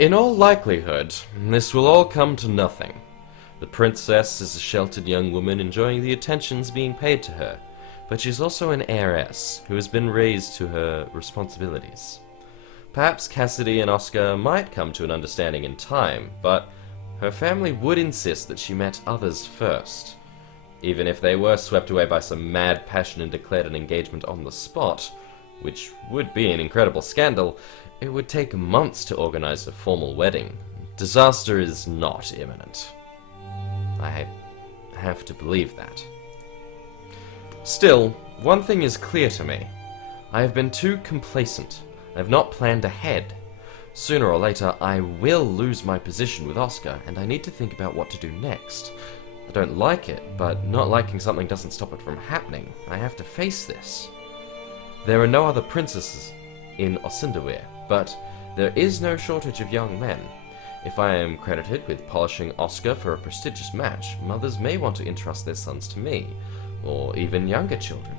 In all likelihood, this will all come to nothing. The princess is a sheltered young woman enjoying the attentions being paid to her, but she's also an heiress who has been raised to her responsibilities. Perhaps Cassidy and Oscar might come to an understanding in time, but her family would insist that she met others first. Even if they were swept away by some mad passion and declared an engagement on the spot, which would be an incredible scandal, it would take months to organize a formal wedding. Disaster is not imminent. I have to believe that. Still, one thing is clear to me. I have been too complacent. I have not planned ahead. Sooner or later, I will lose my position with Oscar, and I need to think about what to do next. I don't like it, but not liking something doesn't stop it from happening. I have to face this. There are no other princesses in Osindarware, but there is no shortage of young men. If I am credited with polishing Oscar for a prestigious match, mothers may want to entrust their sons to me, or even younger children.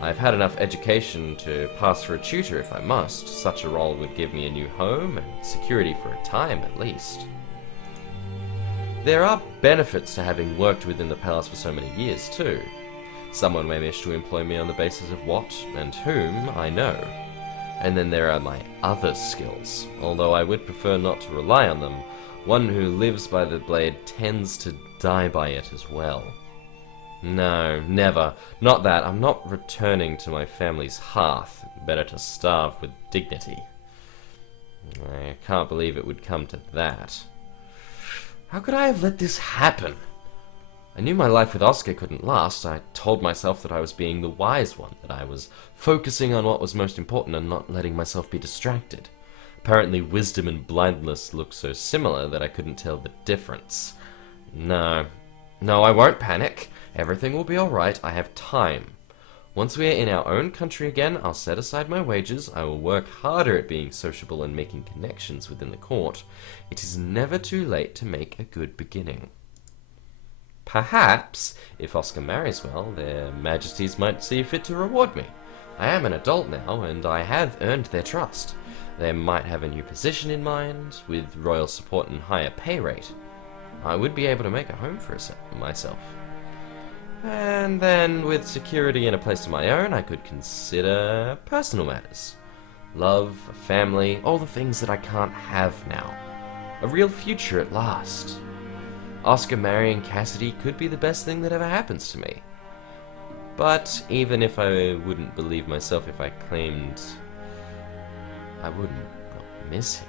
I've had enough education to pass for a tutor if I must. Such a role would give me a new home and security for a time at least. There are benefits to having worked within the palace for so many years too. Someone may wish to employ me on the basis of what and whom I know. And then there are my other skills. Although I would prefer not to rely on them, one who lives by the blade tends to die by it as well. No, never. Not that. I'm not returning to my family's hearth. Better to starve with dignity. I can't believe it would come to that. How could I have let this happen? I knew my life with Oscar couldn't last. I told myself that I was being the wise one, that I was focusing on what was most important and not letting myself be distracted. Apparently wisdom and blindness look so similar that I couldn't tell the difference. No, I won't panic. Everything will be alright. I have time. Once we are in our own country again, I'll set aside my wages. I will work harder at being sociable and making connections within the court. It is never too late to make a good beginning. Perhaps, if Oscar marries well, their majesties might see fit to reward me. I am an adult now, and I have earned their trust. They might have a new position in mind, with royal support and higher pay rate. I would be able to make a home for myself. And then, with security and a place of my own, I could consider personal matters. Love, family, all the things that I can't have now. A real future at last. Oscar marrying Cassidy could be the best thing that ever happens to me. But even if I wouldn't believe myself if I claimed I wouldn't miss him.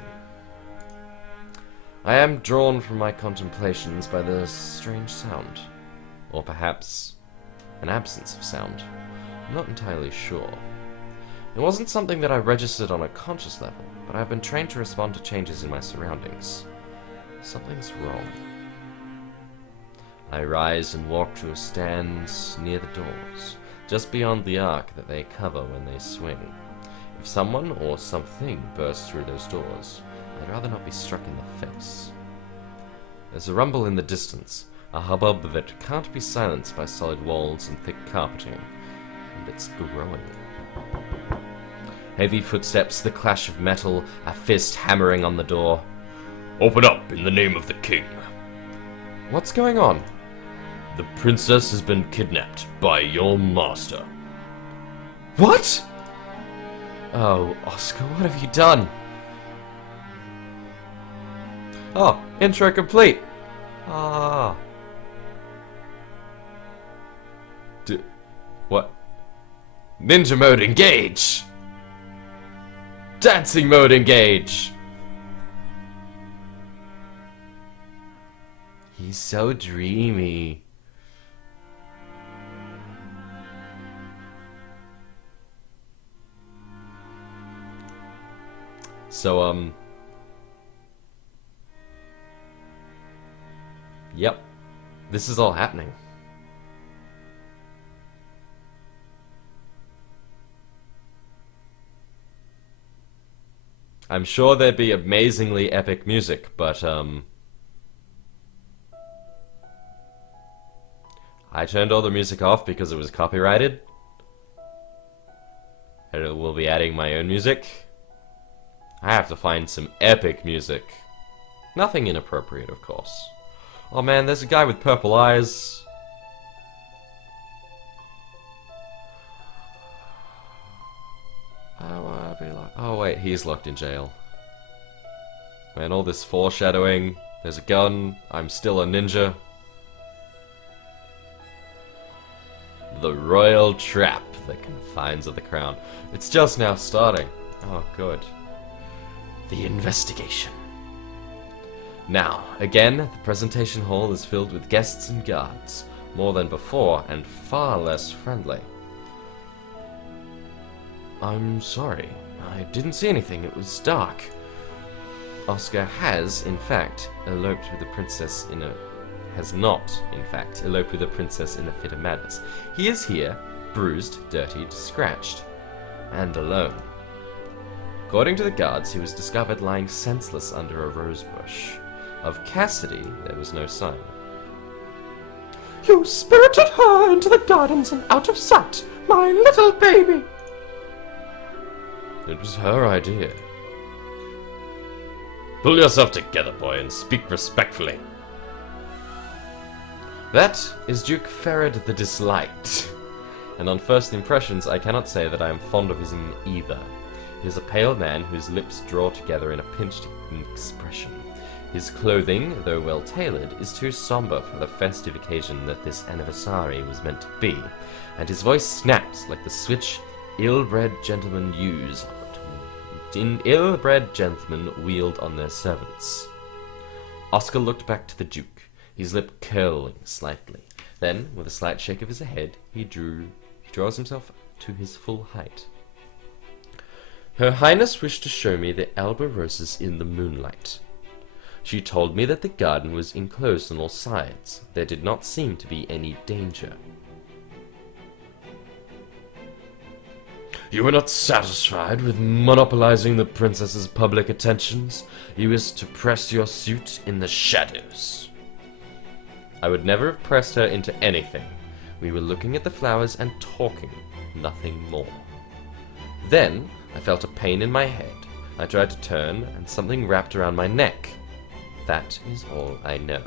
I am drawn from my contemplations by the strange sound. Or perhaps an absence of sound. I'm not entirely sure. It wasn't something that I registered on a conscious level, but I've been trained to respond to changes in my surroundings. Something's wrong. I rise and walk to a stand near the doors, just beyond the arc that they cover when they swing. If someone or something bursts through those doors, I'd rather not be struck in the face. There's a rumble in the distance, a hubbub that can't be silenced by solid walls and thick carpeting, and it's growing. Heavy footsteps, the clash of metal, a fist hammering on the door. Open up in the name of the king. What's going on? The princess has been kidnapped by your master. What? Oh, Oscar, what have you done? Oh, intro complete. Ah. What? Ninja mode engage! Dancing mode engage! He's so dreamy. So, yep. This is all happening. I'm sure there'd be amazingly epic music, but, I turned all the music off because it was copyrighted. And we'll be adding my own music. I have to find some epic music. Nothing inappropriate, of course. Oh man, there's a guy with purple eyes. Oh wait, he's locked in jail. Man, all this foreshadowing. There's a gun. I'm still a ninja. The royal trap, the confines of the crown. It's just now starting. Oh, good. The investigation. Now, again, the presentation hall is filled with guests and guards, more than before and far less friendly. I'm sorry, I didn't see anything, it was dark. Oscar has, in fact, eloped with the princess in a... has not, in fact, eloped with the princess in a fit of madness. He is here, bruised, dirtied, scratched, and alone. According to the guards, he was discovered lying senseless under a rose bush. Of Cassidy, there was no sign. You spirited her into the gardens and out of sight, my little baby! It was her idea. Pull yourself together, boy, and speak respectfully. That is Duke Ferred the Disliked. And on first impressions, I cannot say that I am fond of him either. He is a pale man whose lips draw together in a pinched expression. His clothing, though well tailored, is too somber for the festive occasion that this anniversary was meant to be, and his voice snaps like the switch ill-bred gentlemen wield on their servants. Oscar looked back to the Duke, his lip curling slightly. Then, with a slight shake of his head, he draws himself to his full height. Her Highness wished to show me the alba roses in the moonlight. She told me that the garden was enclosed on all sides. There did not seem to be any danger. You were not satisfied with monopolizing the princess's public attentions. You wished to press your suit in the shadows. I would never have pressed her into anything. We were looking at the flowers and talking, nothing more. Then, I felt a pain in my head. I tried to turn, and something wrapped around my neck. That is all I know.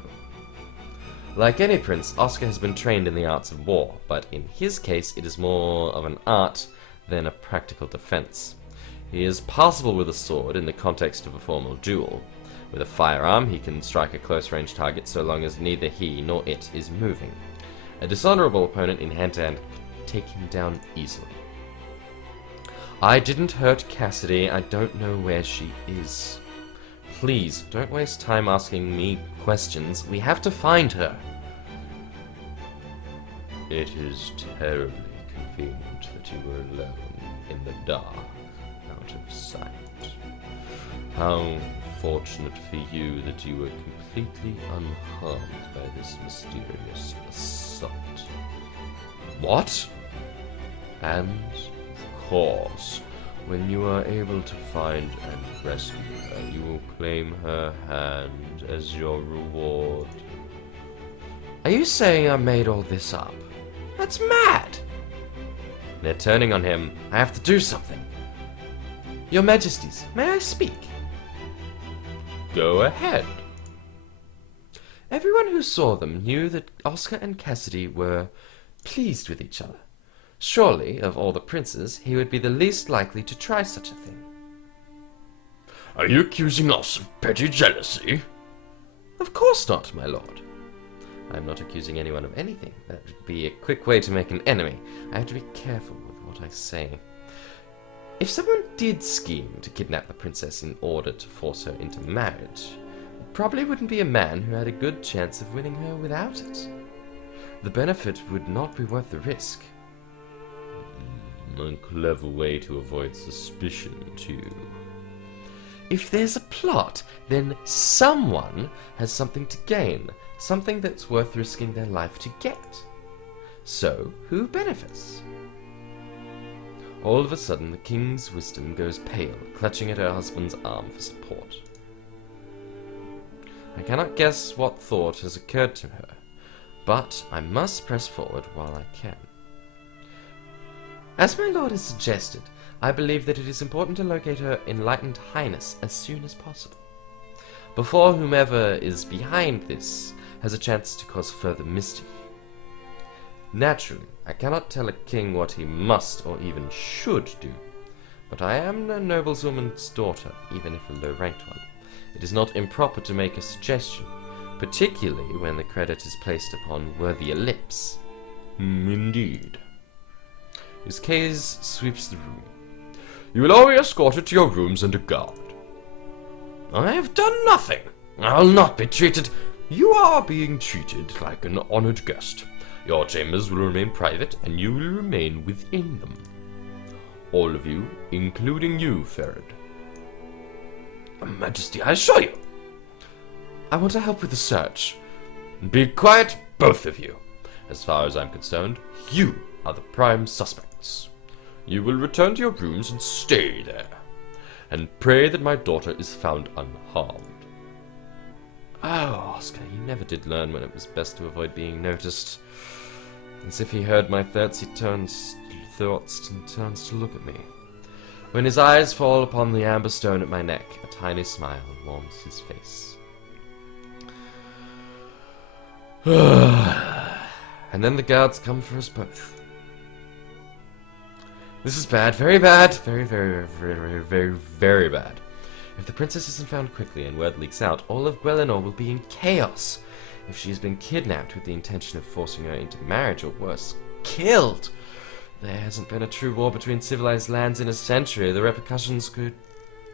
Like any prince, Oscar has been trained in the arts of war, but in his case it is more of an art than a practical defense. He is passable with a sword in the context of a formal duel. With a firearm, he can strike a close-range target so long as neither he nor it is moving. A dishonorable opponent in hand-to-hand can take him down easily. I didn't hurt Cassidy. I don't know where she is. Please, don't waste time asking me questions. We have to find her. It is terribly convenient that you were alone in the dark, out of sight. How fortunate for you that you were completely unharmed by this mysterious assault. What? And, of course, when you are able to find and rescue her, you will claim her hand as your reward. Are you saying I made all this up? That's mad! They're turning on him. I have to do something. Your Majesties, may I speak? Go ahead. Everyone who saw them knew that Oscar and Cassidy were pleased with each other. Surely, of all the princes, he would be the least likely to try such a thing. Are you accusing us of petty jealousy? Of course not, my lord. I'm not accusing anyone of anything. That would be a quick way to make an enemy. I have to be careful with what I say. If someone did scheme to kidnap the princess in order to force her into marriage, it probably wouldn't be a man who had a good chance of winning her without it. The benefit would not be worth the risk. A clever way to avoid suspicion, too. If there's a plot, then someone has something to gain, something that's worth risking their life to get. So, who benefits? All of a sudden, the king's wisdom goes pale, clutching at her husband's arm for support. I cannot guess what thought has occurred to her, but I must press forward while I can. As my lord has suggested, I believe that it is important to locate her enlightened highness as soon as possible, before whomever is behind this has a chance to cause further mischief. Naturally, I cannot tell a king what he must or even should do, but I am a noblewoman's daughter, even if a low-ranked one. It is not improper to make a suggestion, particularly when the credit is placed upon worthier lips. Indeed. His gaze sweeps the room. You will all be escorted to your rooms under guard. I have done nothing. I'll not be treated. You are being treated like an honored guest. Your chambers will remain private, and you will remain within them. All of you, including you, Ferret. Majesty, I assure you. I want to help with the search. Be quiet, both of you. As far as I'm concerned, you are the prime suspects. You will return to your rooms and stay there, and pray that my daughter is found unharmed. Oh, Oscar, you never did learn when it was best to avoid being noticed. As if he heard my thoughts, he turns to look at me. When his eyes fall upon the amber stone at my neck, a tiny smile warms his face. And then the guards come for us both. This is bad, very bad, very, very, very, very, very bad. If the princess isn't found quickly and word leaks out, all of Guelinor will be in chaos. If she has been kidnapped with the intention of forcing her into marriage, or worse, killed. There hasn't been a true war between civilized lands in a century. The repercussions could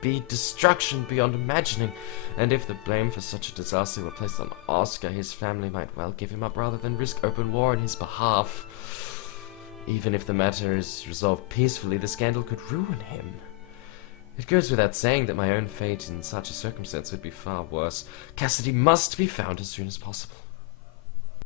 be destruction beyond imagining. And if the blame for such a disaster were placed on Oscar, his family might well give him up rather than risk open war on his behalf. Even if the matter is resolved peacefully, the scandal could ruin him. It goes without saying that my own fate in such a circumstance would be far worse. Cassidy must be found as soon as possible.